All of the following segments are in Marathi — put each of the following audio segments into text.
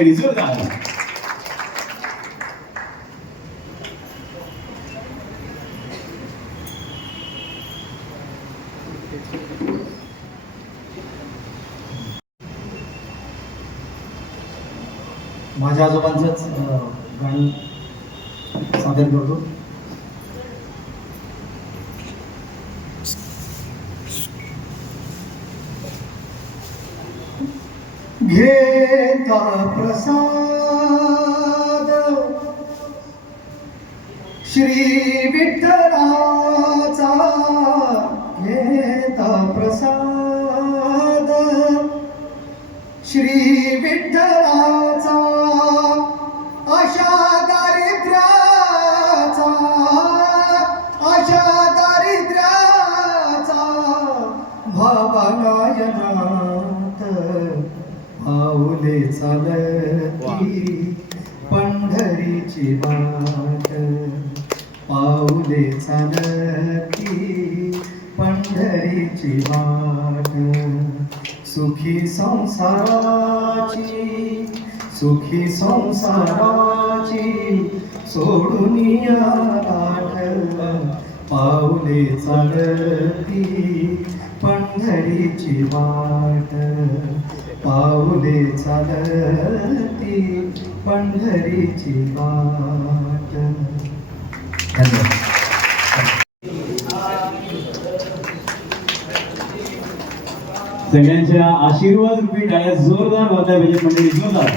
मंडळी जोरदार माझ्या आजोबांचंच गाणं सादर करतो. घेता प्रसाद. श्री विठ्ठलाचा घेता प्रसाद. श्री विठ्ठलाचा अशा दारिद्र्याचा अशा दारिद्र्याचा भावनायनात पाऊले चालती पंढरीची वाट. पाऊले चालती पंढरीची वाट. सुखी संसाराची सुखी संसाराची सोडून या लाट पाऊले चालती पंढरीची वाट. पाऊले चालती पंढरीची वाट. धन्यवाद. सगळ्यांच्या आशीर्वाद रूपी टाळ्या जोरदार वाजल्या पाहिजे मंडळी जोरदार.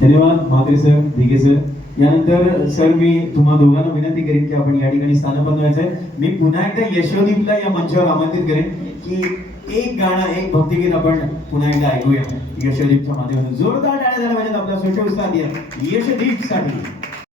धन्यवाद म्हात्रे सर ढिगे सर. यानंतर सर मी तुम्हा दोघांना विनंती करेन की आपण या ठिकाणी स्थान बनवायचं आहे. मी पुन्हा एकदा यशोदीपला या मंचावर आमंत्रित करेन की एक गाणं एक भक्तिगीत आपण पुन्हा एकदा ऐकूया. यशोदीपच्या माध्यमातून. जोरदार टाळ्या झाल्या पाहिजेत आपल्या सोशल उत्साह यशदीपसाठी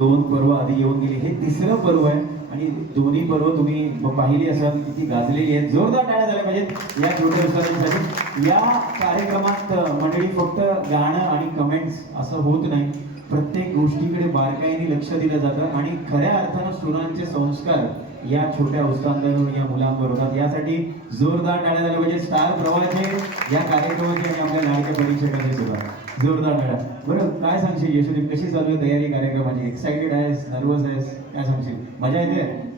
दोन पर्व आधी येऊन गेले. हे तिसरं पर्व आहे. आणि दोन्ही पर्व तुम्ही पाहिली असाल किती गाजलेली आहेत. जोरदार टाळ्या झाल्या पाहिजेत या छोट्या या कार्यक्रमात मंडळी फक्त गाणं आणि कमेंट्स असं होत नाही. प्रत्येक गोष्टीकडे बारकाईने लक्ष दिलं जातं आणि खऱ्या अर्थानं सुरांचे संस्कार या छोट्या उत्साहांवरून या मुलांवर होतात यासाठी जोरदार टाळ्या झाल्या. पाहिजे स्टार प्रवाहाचे या कार्यक्रमाचे आणि आपल्या लाडक्या परीक्षकांचे सुद्धा. जोरदार टाळ्या. बरं काय सांगशील यशोदीप कशी चालू आहे तयारी कार्यक्रमाची? एक्साइटेड आहेस? नर्वस आहेस? काय सांगशील? मजा येते?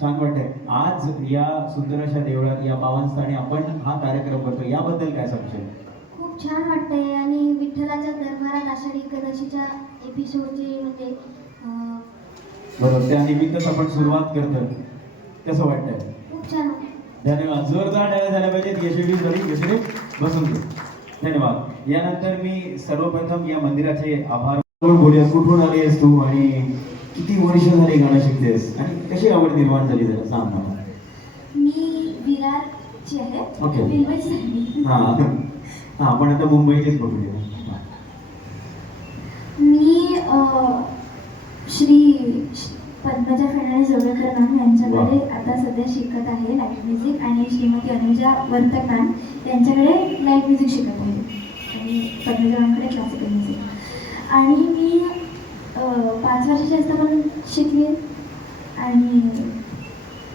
छान वाटतंय. आज या सुंदर अशा देवळात या पावनस्थानी आपण हा कार्यक्रम करतो. याबद्दल काय सांगशील? खूप छान वाटतंय आणि विठ्ठलाच्या दरबारात आषाढी एकादशीच्या एपिसोडची म्हणजे बरोबर. त्या निमित्तच आपण सुरुवात करतो कसं वाटतंय? खूप छान वाटतं धन्यवाद. जोरदार टाळ्या झाल्या पाहिजेत. यशस्वी झाली यशस्वी बसून घे. धन्यवाद. यानंतर मी सर्वप्रथम या मंदिराचे आभार बोलूया. कुठून आलीस तू आणि किती वर्ष झाली गाणं शिकतेस? आणि कशी आवड निर्माण झाली जरा सांग मी विरारची आहे. आहे. हा. हा आपण आता मुंबईचेच बघूया. मी श्री पद्मजा फडणवीस जोगळकर मॅम यांच्याकडे आता सध्या शिकत आहे लाइट म्युझिक आणि श्रीमती अनुजा वर्तक मॅम यांच्याकडे लाइट म्युझिक शिकत आहे. आणि पद्मजा मॅमकडे क्लासिकल म्युझिक आणि मी पाच वर्षाची असताना शिकले. आणि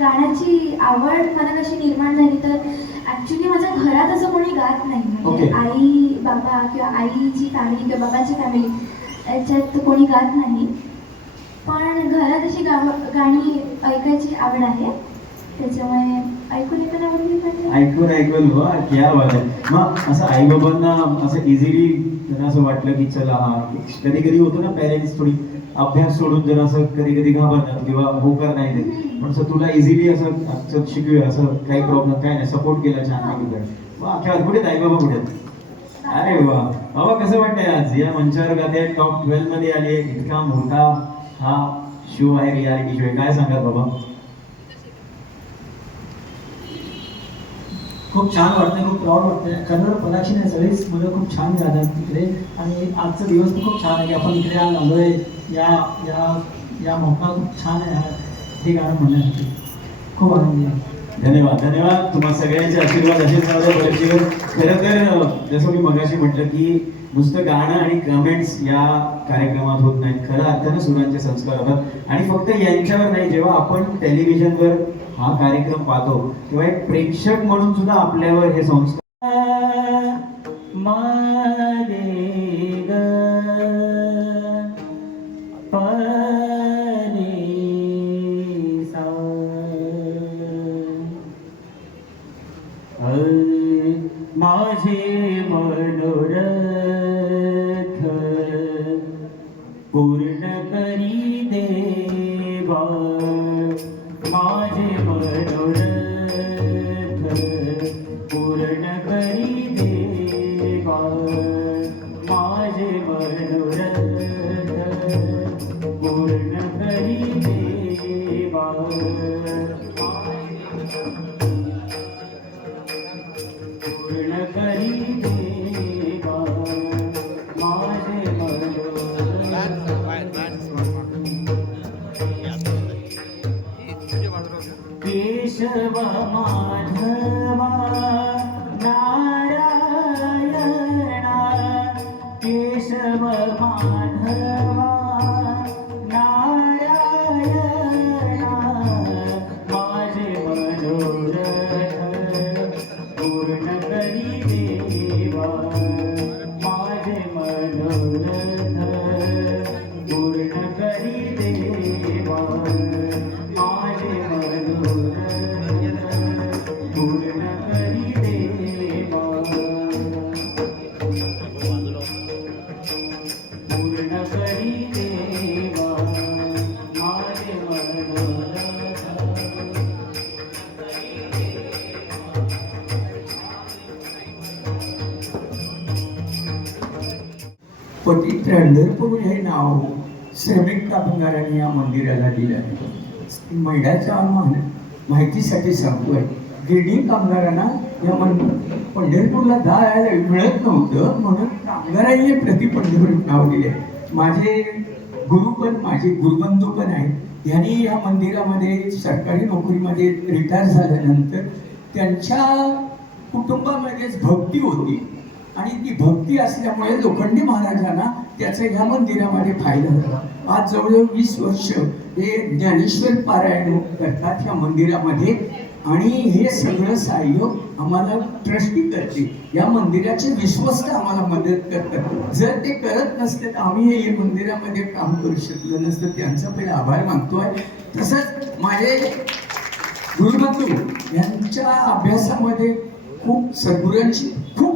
गाण्याची आवड मला कशी निर्माण झाली तर ॲक्च्युली माझ्या घरात असं कोणी गात नाही. म्हणजे. आई बाबा किंवा आईची फॅमिली किंवा बाबाची फॅमिली याच्यात कोणी गात नाही पण घरात अशी गाव गाणी ऐकायची आवड आहे. त्याच्यामुळे ऐकून ऐकून आवडली ऐकून ऐकून वा क्या बात आहे. मग असं आई बाबांना असं इझिली त्यांना असं वाटलं की चला हा कधी कधी होतं ना पेरेंट्स थोडी अभ्यास सोडून जर असं कधी कधी घाबरतात किंवा होकार नाही देत. पण असं तुला इझिली असं चल शिकूया असं काही प्रॉब्लेम काय नाही सपोर्ट केला छान वा अख्ख्या कुठे आई बाबा? कुठे? अरे वा. बाबा कसं वाटतंय आज? या मंचावर गाते टॉप ट्वेल्वमध्ये आली इतका मोठा हा शो आहे रियालिटी शो आहे. काय सांगाल बाबा? खूप छान वाटतंय खूप प्राऊड वाटतंय. कन्नड पदाक्षी नाही सगळीच मुलं खूप छान गातात तिकडे. आणि आजचा दिवस पण खूप छान आहे की आपण इकडे आलोय या या या मोका खूप छान आहे. हे गाणं म्हणण्यासाठी. खूप आनंदी आहे. धन्यवाद धन्यवाद. तुम्हा सगळ्यांचे आशीर्वाद असेच माझ्या परीक्षेवर खरं तर जसं मी मगाशी म्हटलं की नुसतं गाणं आणि कमेंट्स या कार्यक्रमात होत नाहीत. खरं अर्थानं सुरांचे संस्कार होतात. आणि फक्त यांच्यावर नाही जेव्हा आपण टेलिव्हिजनवर हा कार्यक्रम पाहतो तेव्हा एक प्रेक्षक म्हणून सुद्धा आपल्यावर हे संस्कार माझे मनोरथ पूर्ण करी देवा पूर्ण करी देवा माझे मनोरथ केशव माधवा नारायणा माधवा नारायणा पवित्र पंढरपूर हे नाव श्रमिक कामगारांनी या मंदिराला दिलं आहे. महिन्याच्या मान माहितीसाठी सांगू आहे. गिरणी कामगारांना या मन पंढरपूरला जायला मिळत नव्हतं म्हणून कामगारांनी हे प्रति पंढरपूर नाव दिले माझे गुरु पण माझे गुरुबंधू पण आहेत. यांनी या मंदिरामध्ये सरकारी नोकरीमध्ये रिटायर झाल्यानंतर त्यांच्या कुटुंबामध्येच भक्ती होती. आणि ती भक्ती असल्यामुळे लोखंडी महाराजांना त्याचा ह्या मंदिरामध्ये फायदा झाला. आज जवळजवळ वीस वर्ष हे ज्ञानेश्वर पारायण करतात ह्या मंदिरामध्ये. आणि हे सगळं सहाय्य आम्हाला ट्रस्टी करते. या मंदिराचे विश्वस्त आम्हाला मदत करतात. जर ते करत नसते तर आम्ही हे मंदिरामध्ये काम करू शकलो नसतं. त्यांचा पहिले आभार मानतोय. तसंच माझे गुरुबंधू यांच्या अभ्यासामध्ये खूप सद्गुरांची खूप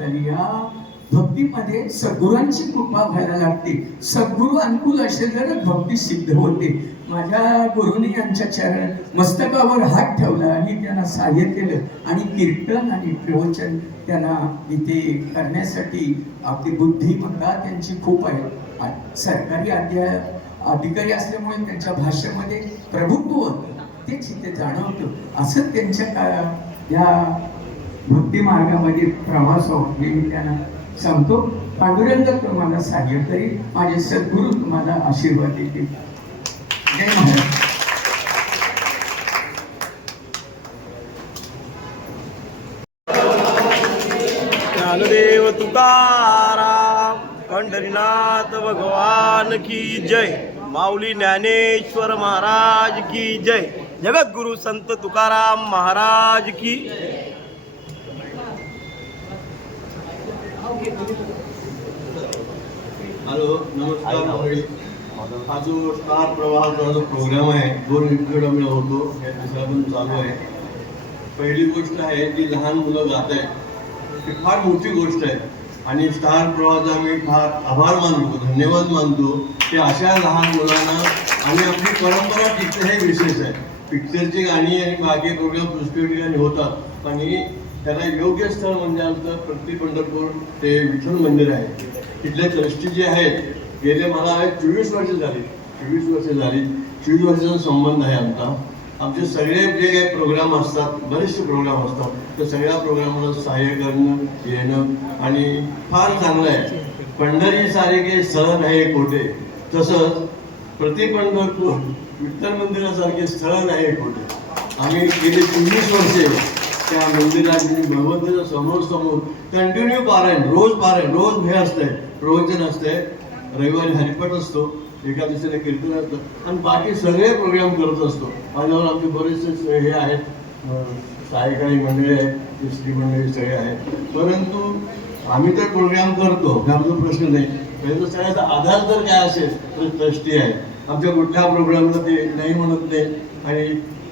कृपा या भक्तीमध्ये सद्गुरांची कृपा व्हायला लागते. सद्गुरू अनुकूल असेल तर भक्ती सिद्ध होते. माझ्या गुरुनी यांच्या चरण मस्तकावर हात ठेवला आणि त्यांना सहाय्य केलं आणि कीर्तन आणि प्रवचन त्यांना इथे करण्यासाठी आपली बुद्धिमत्ता त्यांची खूप आहे. सरकारी अध्या अधिकारी असल्यामुळे त्यांच्या भाषेमध्ये प्रभुत्व होतं. तेच इथे जाणवतं. असं त्यांच्या या भक्ती मार्गामध्ये प्रवास होत हे मी त्यांना सांगतो. पांडुरंग तुम्हाला सहाय्य तरी माझे सद्गुरू तुम्हाला आशीर्वाद देतील. जय महाराज. ज्ञानदेव तुकाराम पंढरीनाथ भगवान की जय. माऊली ज्ञानेश्वर महाराज की जय. जगद्गुरु संत तुकाराम महाराज की हॅलो नमस्कार मंडळी. हा जो स्टार प्रवाहाचा जो प्रोग्राम आहे दोन विकेट आम्ही होतो हे दुसरा पण चालू आहे. पहिली गोष्ट आहे जी लहान मुलं गात आहेत. ती फार मोठी गोष्ट आहे. आणि स्टार प्रवाहाचा आम्ही फार आभार मानतो धन्यवाद मानतो की अशा लहान मुलांना आणि आपली परंपरा पिक्चर हे विशेष आहे. पिक्चरची गाणी आणि बाकी प्रोग्राम पुष्कळ ठिकाणी होतात. आणि त्याला योग्य स्थळ म्हणजे आमचं प्रति पंढरपूर ते विठ्ठल मंदिर आहे. तिथल्या ट्रस्टी जे आहेत गेले मला चोवीस वर्ष झाली. चोवीस वर्ष झाली. चोवीस वर्षाचा संबंध आहे आमचा. आमचे सगळे जे काही प्रोग्राम असतात बरेचसे प्रोग्राम असतात त्या सगळ्या प्रोग्रामाला सहाय्य करणं येणं आणि फार चांगलं आहे. पंढरी सारखे स्थळ नाही कोठे? तसंच प्रति पंढरपूर विठ्ठल मंदिरासारखे स्थळ नाही कोठे? आम्ही गेली चोवीस वर्षे त्या मंदिरात म्हणजे भगवंताच्या समोर समोर कंटिन्यू पारायण रोज पारायण रोज हे असतंय. प्रवचन असतंय रविवारी हरिपट असतो एका दिवसाला कीर्तन असतं. आणि बाकी सगळे प्रोग्राम करत असतो. माझ्यावर आमचे बरेचसे हे आहेत. सायकाळी मंडळी आहेत स्त्री मंडळी सगळे आहेत. परंतु आम्ही तर प्रोग्राम करतो त्याबद्दल प्रश्न नाही. पहिलं सगळ्याचा आधार जर काय असेल तर ट्रस्टी आहे. आमच्या कुठल्या प्रोग्रामला ते नाही म्हणत नाही. आणि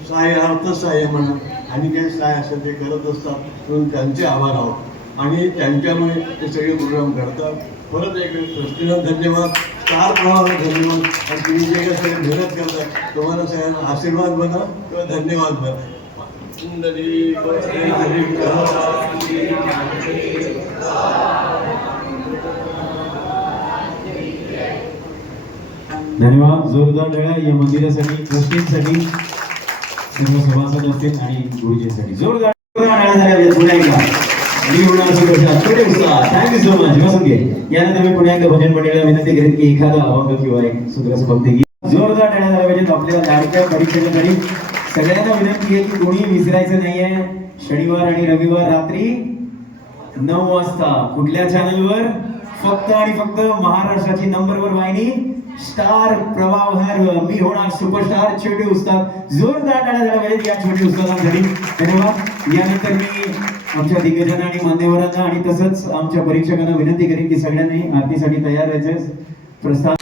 सहाय्य अर्थसहाय्य म्हणा आणि काही काय असेल ते करत असतात म्हणून त्यांचे आभार आहोत. आणि त्यांच्यामुळे ते सगळे प्रोग्राम करतात परत एक वेळ धन्यवाद. स्टार प्रवाहाला धन्यवाद. आणि तुम्ही जे काही सगळे मेहनत करतात तुम्हाला सगळ्यांना आशीर्वाद बना किंवा धन्यवाद बना सुंदरी धन्यवाद. जोरदार टाळ्या या मंदिरासाठी गोष्टींसाठी. सर्व सभासद असतील आणि गुरुजींसाठी. जोरदार थँक्यू सो मच वसंत यानंतर मी पुन्हा एकदा भजन मंडळाला विनंती करेन की एखादा अभंग किंवा एक सुंदर भक्ती गीत जोरदार टाळ्या झाल्या पाहिजे आपल्या लाडक्या परीक्षेसाठी सगळ्यांना विनंती आहे की कोणी विसरायचं नाहीये शनिवार आणि रविवार रात्री नऊ वाजता कुठल्या चॅनलवर फक्त आणि फक्त महाराष्ट्राची नंबर वन वाहिनी स्टार प्रवाहर मी होणार सुपरस्टार छोटे उस्ताद जोरदार टाळ्या झाल्या पाहिजेत या छोटे उस्तादांसाठी. धन्यवाद. यानंतर मी आमच्या दिग्गजांना आणि मान्यवरांना आणि तसंच आमच्या परीक्षकांना विनंती करेन की सगळ्यांनी आरतीसाठी तयार व्हायचं प्रस्ताव